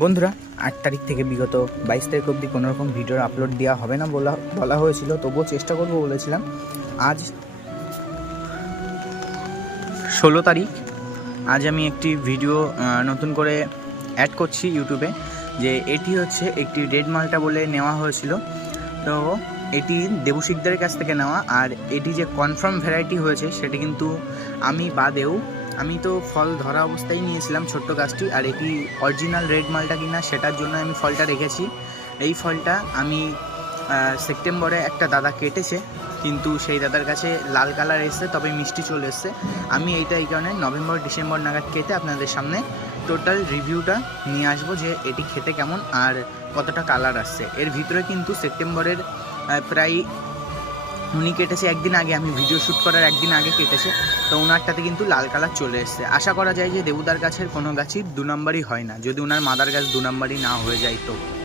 বন্ধুরা, আট তারিখ থেকে বিগত বাইশ তারিখ অবধি কোনো রকম ভিডিওর আপলোড দেওয়া হবে না বলা বলা হয়েছিল, তবুও চেষ্টা করব বলেছিলাম। আজ ষোলো তারিখ। আজ আমি একটি ভিডিও নতুন করে অ্যাড করছি ইউটিউবে, যে এটি হচ্ছে একটি রেড মালটা বলে নেওয়া হয়েছিল। তো এটি দেবশিকদারের কাছ থেকে নেওয়া, আর এটি যে কনফার্ম ভ্যারাইটি হয়েছে, সেটি কিন্তু আমি বাদেও আমি তো ফল ধরা অবস্থায় নিয়েছিলাম ছোট্ট গাছটি, আর এটি অরিজিনাল রেড মালটা কিনা সেটার জন্য আমি ফলটা রেখেছি। এই ফলটা আমি সেপ্টেম্বরে একটা দাদা কেটেছে, কিন্তু সেই দাদার কাছে লাল কালার এসছে, তবে মিষ্টি চলে এসছে। আমি এইটা এই কারণে নভেম্বর ডিসেম্বর নাগাদ কেটে আপনাদের সামনে টোটাল রিভিউটা নিয়ে আসব যে এটি খেতে কেমন আর কতটা কালার আসছে। এর ভিতরে কিন্তু সেপ্টেম্বরের প্রায় উনি কেটেছে একদিন আগে, আমি ভিডিও শ্যুট করার একদিন আগে কেটেছে। তো ওনারটাতে কিন্তু লাল কালার চলে এসছে। আশা করা যায় যে দেবুদার গাছের কোনো গাছই দু নম্বরই হয় না। যদি ওনার মাদার গাছ দু নম্বরই না হয়ে যায় তো।